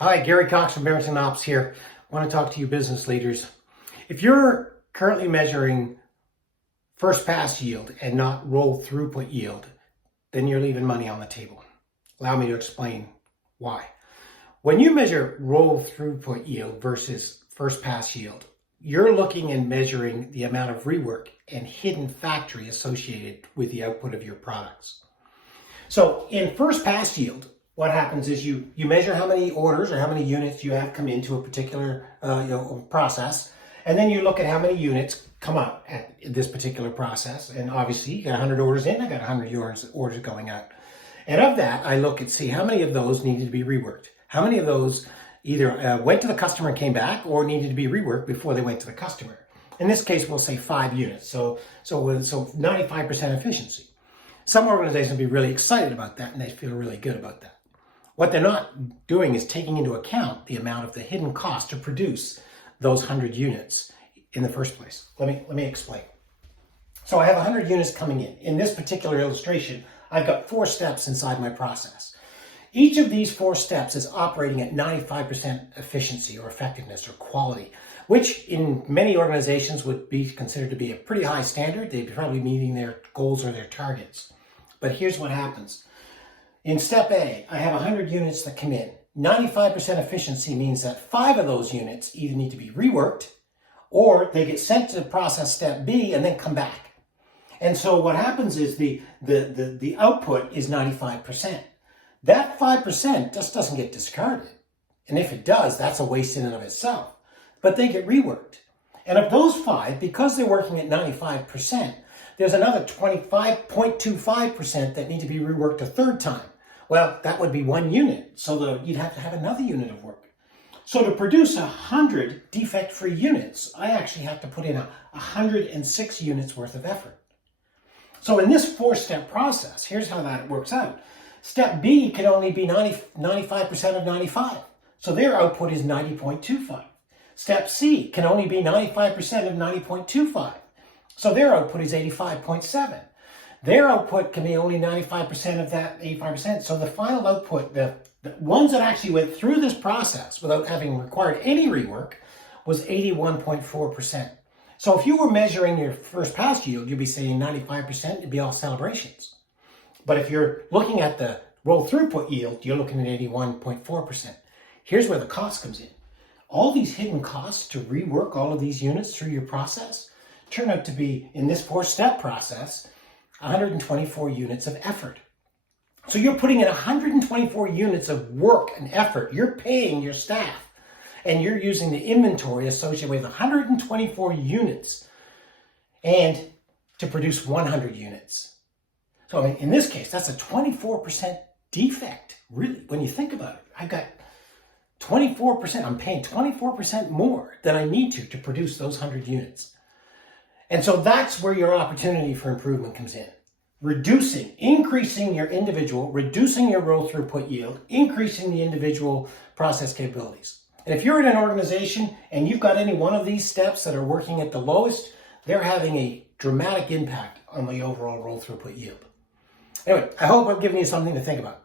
Hi, Gary Cox from Meritan Ops here. I want to talk to you business leaders. If you're currently measuring first pass yield and not roll throughput yield, then you're leaving money on the table. Allow me to explain why. When you measure roll throughput yield versus first pass yield, you're looking and measuring the amount of rework and hidden factory associated with the output of your products. So in first pass yield, what happens is you measure how many orders or how many units you have come into a particular process, and then you look at how many units come out at this particular process. And obviously, you got 100 orders in, I got 100 orders going out. And of that, I look and see how many of those needed to be reworked. How many of those either went to the customer and came back or needed to be reworked before they went to the customer. In this case, we'll say 5 units. So 95% efficiency. Some organizations will be really excited about that and they feel really good about that. What they're not doing is taking into account the amount of the hidden cost to produce those 100 units in the first place. Let me explain. So I have 100 units coming in. In this particular illustration, I've got 4 steps inside my process. Each of these 4 steps is operating at 95% efficiency or effectiveness or quality, which in many organizations would be considered to be a pretty high standard. They'd be probably meeting their goals or their targets. But here's what happens. In step A, I have 100 units that come in. 95% efficiency means that 5 of those units either need to be reworked or they get sent to process step B and then come back. And so what happens is the output is 95%. That 5% just doesn't get discarded. And if it does, that's a waste in and of itself. But they get reworked. And of those 5, because they're working at 95%, there's another 25.25% that need to be reworked a third time. Well, that would be 1 unit, so you'd have to have another unit of work. So to produce 100 defect-free units, I actually have to put in 106 units worth of effort. So in this 4-step process, here's how that works out. Step B can only be 95% of 95, so their output is 90.25. Step C can only be 95% of 90.25, so their output is 85.7. Their output can be only 95% of that 85%. So the final output, the ones that actually went through this process without having required any rework, was 81.4%. So if you were measuring your first pass yield, you'd be saying 95%, it'd be all celebrations. But if you're looking at the roll throughput yield, you're looking at 81.4%. Here's where the cost comes in. All these hidden costs to rework all of these units through your process turn out to be, in this 4-step process, 124 units of effort. So you're putting in 124 units of work and effort. You're paying your staff and you're using the inventory associated with 124 units and to produce 100 units. So in this case, that's a 24% defect, really, when you think about it. I've got 24%, I'm paying 24% more than I need to produce those 100 units. And so that's where your opportunity for improvement comes in. Increasing your individual, reducing your roll throughput yield, increasing the individual process capabilities. And if you're in an organization and you've got any one of these steps that are working at the lowest, they're having a dramatic impact on the overall roll throughput yield. Anyway, I hope I've given you something to think about.